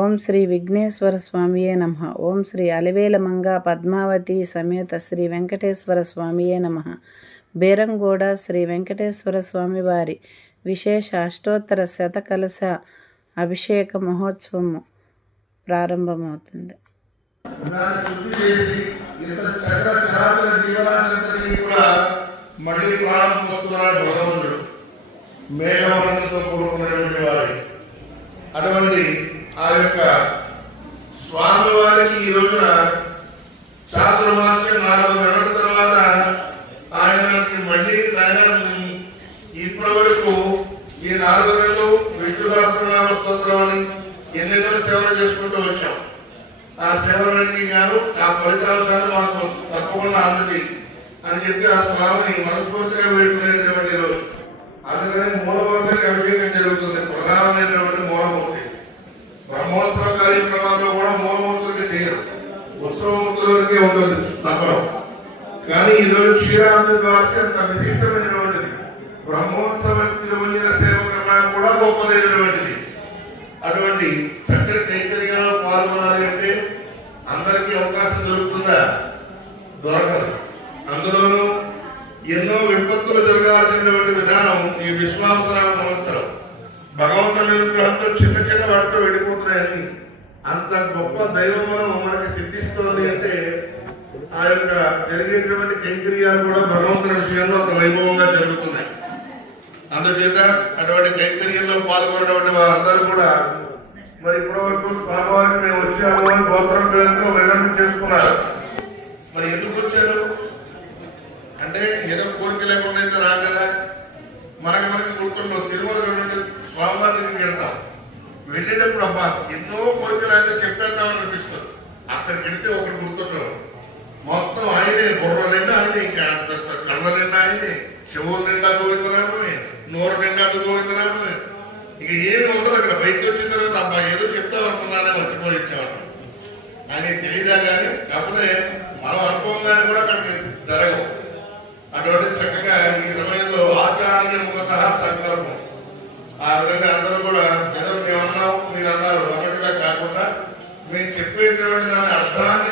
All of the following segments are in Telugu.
ఓం శ్రీ విఘ్నేశ్వర స్వామియే నమ. ఓం శ్రీ అలివేల మంగ పద్మావతి సమేత శ్రీ వెంకటేశ్వర స్వామియే నమ. బేరంగూడ శ్రీ వెంకటేశ్వర స్వామి వారి విశేష అష్టోత్తర శతకలశ అభిషేక మహోత్సవము ప్రారంభమవుతుంది. మళ్ళీ ప్రాణం పోస్తున్నాడు భగవంతుడు మేఘవర్ణంతో కూడుకున్నటువంటి వారి. అటువంటి ఆ యొక్క స్వామి వారికి ఈ రోజున చాతుర్మాసం నాలుగు నెలల తర్వాత ఆయన మళ్ళీ ఆయన ఇప్పటి వరకు ఈ నాలుగు నెలలు విష్ణు సహస్రనామ స్తోత్రం అని ఎన్నెన్నో సేవలు చేసుకుంటూ వచ్చాం. ఆ సేవలన్నీ గాను ఆ ఫలితాంశాలు మాకు తప్పకుండా అందది అని చెప్పి ఆ స్వామిని మనస్ఫూర్తిగా వేడుకునేటువంటి రోజు. అందుకని మూలమూర్తికి అభిషేకం జరుగుతుంది ప్రధానమైనటువంటి మూలమూర్తి బ్రహ్మోత్సవ కార్యక్రమాల్లో కూడా మూలమూర్తులకి చేయరు ఉత్సవమూర్తులకే ఉంటుంది తప్పడం కానీ ఈ రోజు క్షీరాంతి వారికి అంత విశిష్టమైనటువంటిది బ్రహ్మోత్సవ తిరుమల సేవ కన్నా కూడా గొప్పదైనటువంటిది అటువంటి చక్కటి కైంకర్యంలో పాల్గొనాలి అంటే అందరికీ అవకాశం దొరుకుతుందా? దొరకదు. అందులోనూ ఎన్నో విపత్తులు జరగాల్సినటువంటి విధానం ఈ విశ్వాసరామ సంవత్సరం భగవంతుని అనుగ్రహంతో చిన్న చిన్న వాటితో వెళ్ళిపోతున్నాయని అంత గొప్ప దైవబలం మనకి సిద్ధిస్తోంది అంటే ఆ యొక్క జరిగేటువంటి కైంకర్యాలు కూడా భగవంతుని విషయంలో ఒక వైభవంగా జరుగుతున్నాయి. అందుచేత అటువంటి కైంకర్యంలో పాల్గొన్నటువంటి వారందరూ కూడా మరి ఇప్పటి వరకు స్వామివారికి మేము వచ్చాము అని గోత్రం పేరుతో విన్నపం చేసుకున్నారు. మరి ఎందుకు వచ్చారు? అంటే ఏదో కోరిక లేకుండా అయితే రా కదా. మనకి మనకి గుర్తుండో తిరుమల స్వామివారి దగ్గరికి వెళ్తాం. వెళ్ళేటప్పుడు అబ్బా ఎన్నో కోరికలు అయితే చెప్పేద్దామని అనిపిస్తుంది. అక్కడికి వెళ్తే ఒకటి గుర్తుండవు. మొత్తం ఆయనే బుర్ర నిండా ఆయనే ఇంకా కళ్ళ నిండా ఆయనే చెవుల నిండా కోరికలు నోరు నిండా గోవిందనామమే ఇక ఏమి ఉండదు అక్కడ. బయటకు వచ్చిన తర్వాత అబ్బా ఏదో చెప్తాం అనుకున్నానే మర్చిపోయి ఇచ్చేవాడు ఆయన తెలియదా కానీ కాకపోతే మనం అనుకోగానే కూడా అక్కడికి జరగవు. అటువంటి చక్కగా ఈ సమయంలో ఆచార్యముఖత సంకల్పం. ఆ విధంగా అందరూ కూడా ఏదో మేమన్నాం మీరు అన్నారు. అన్నట్టుగా కాకుండా మేము చెప్పేటువంటి దాని అర్థాన్ని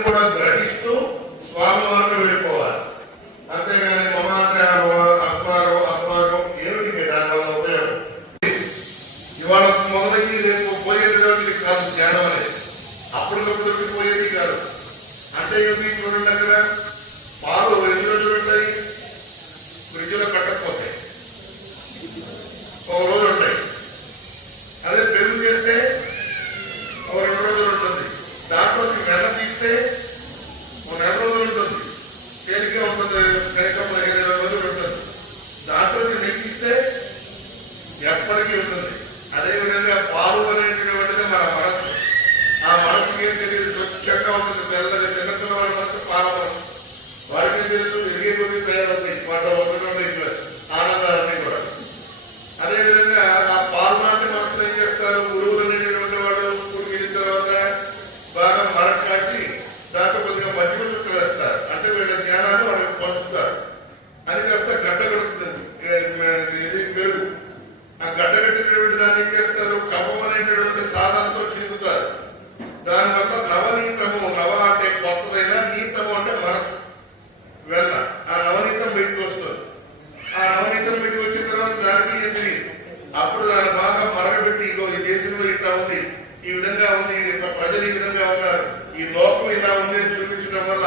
ఉంది అని చూపించడం వల్ల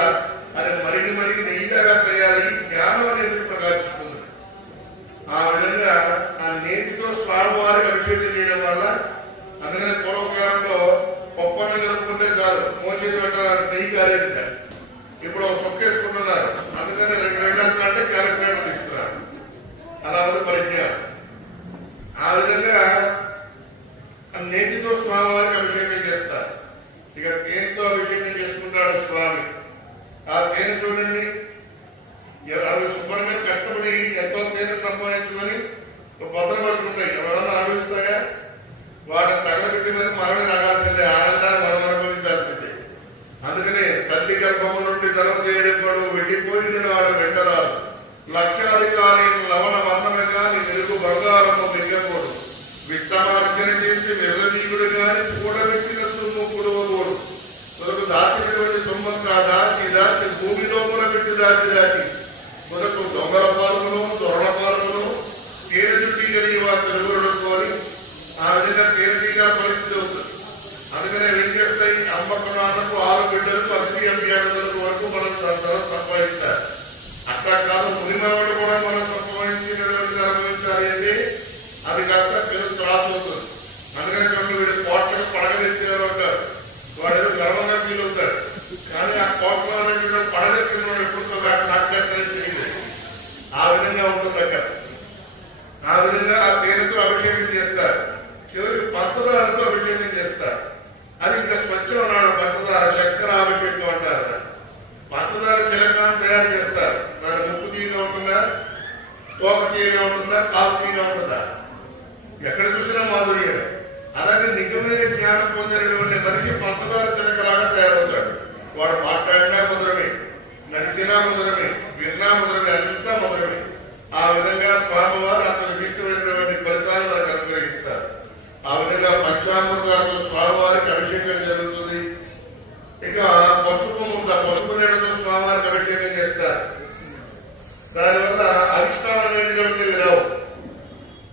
అది మరిగి మరిగి నెయ్యిగా తెలియాలి జ్ఞానం అనేది ప్రకాశిస్తుంది? ఆ విధంగా ఆ నేతితో స్వామివారికి అభిషేకం చేయడం వల్ల అందుకని పూర్వకాలంలో పప్పన్న కలుపుకుంటే కాదు మోచేది పెట్టడానికి నెయ్యి కాలేదు ఇప్పుడు ఒక చొక్కేసుకుంటున్నారు అందుకని రెండు వేళ్ళు అంటే క్యారెక్టర్ తీసుకున్నారు అలా ఉంది పరిజ్ఞానం. ఆ విధంగా ఆ నేతితో స్వామివారికి అభిషేకం చేస్తారు. ఇక తేనెతో అభిషేకం చేసుకుంటాడు స్వామి. ఆ తేనె చూడండి. అవి శుభ్రమే కష్టపడి ఎంతో తేనె సంపాదించుకొని భద్రపడుతుంటాయి ఎవరన్నా అనుభవిస్తాయా? వాటిని తగలబెట్టి మరి మనమే రాగాల్సిందే. చేస్తాయి నాన్నకు ఆరు బిడ్డలకు అతిథి అభ్యర్థులకు వరకు మనం సంపాదించాలి. అట్లా కాదు మునిమనుడు కూడా మనం సంపాదించినటువంటి అనుభవించాలి అంటే అది కాస్త పెద్ద త్రాసు అవుతుంది. అందుకని రెండు వీడి కోట్లకు పడగలెత్తారు అంటారు వాడు గర్వంగా ఫీల్ అవుతాడు. కానీ ఆ కోట్ల అనేటువంటి పడగెత్తిన వాడు ఎప్పుడు నాకు ఆ విధంగా ఉంటుంది అక్కడ. ఆ విధంగా ఆ పేరుతో అభిషేకం చేస్తారు. చివరికి పంచదారతో అభిషేకం చేస్తారు అది ఇంకా స్వచ్ఛం నాడు పంచదార చక్కెర అభిషేకం అంటారు పంచదార చిలకాన్ని తయారు చేస్తారు దాని ముక్కు తీగా ఉంటుందా తోక తీగా ఉంటుందా కాలు తీగా ఉంటుందా ఎక్కడ చూసినా మాధుర్యం అలాగే జ్ఞానం పొందినటువంటి మనిషి పంచదార చిలకలాగా తయారవుతాడు. వాడు మాట్లాడినా ముద్రమే నడిచినా ముద్రమే విన్నా ముద్రమే అంతా ముద్రమే. ఆ విధంగా స్వామివారు అంత విశిష్టమైనటువంటి ఫలితాలు మనకు అనుగ్రహిస్తారు. ఆ విధంగా పంచామృతాలతో స్వామివారికి అభిషేకం జరుగుతుంది. ఇక పసుపు ముంద పసుపు నీళ్ళతో స్వామివారికి అభిషేకం చేస్తారు. దానివల్ల అరిష్టాలు అనేటువంటివి రావు.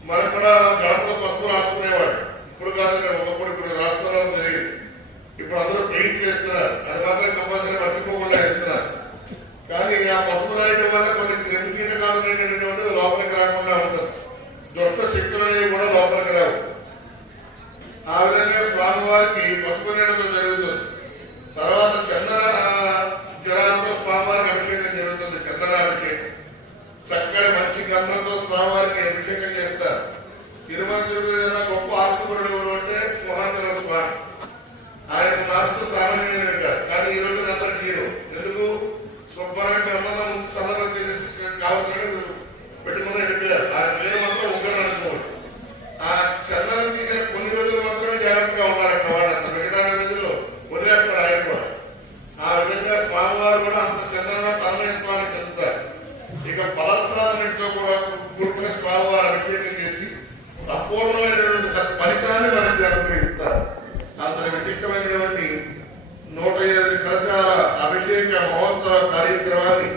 మనకు కూడా గడపలో పసుపు రాసుకునేవాడు ఇప్పుడు ఒకప్పుడు ఇప్పుడు రాస్తున్నారో తెలియదు ఇప్పుడు అందరూ పెయింట్ వేస్తున్నారు అది మాత్రం కంపల్సరీ మర్చిపోకుండా వేస్తున్నారు కానీ ఆ పసుపు రాయడం వల్ల కొన్ని క్రిమి కీటకాలు అనేటటువంటివి లోపలికి రాకుండా ఉంటుంది. దుష్ట శక్తులు అనేవి కూడా లోపలికి రావు. ఆ విధంగా స్వామివారికి పసుపు నీడతో జరుగుతుంది. తర్వాత చందన జలాలతో స్వామివారికి అభిషేకం జరుగుతుంది. చందనాభిషేకం చక్కటి మంచి గంధంతో స్వామివారికి అభిషేకం చేస్తారు. తిరుమల తిరుపతి అపూర్వమైనటువంటి ఫలితాన్ని మనకి అనుగ్రహిస్తారు అంత విశిష్టమైనటువంటి నూట ఇరవై కలశాల అభిషేక మహోత్సవ కార్యక్రమాన్ని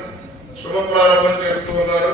శుభ ప్రారంభం చేస్తూ ఉన్నారు.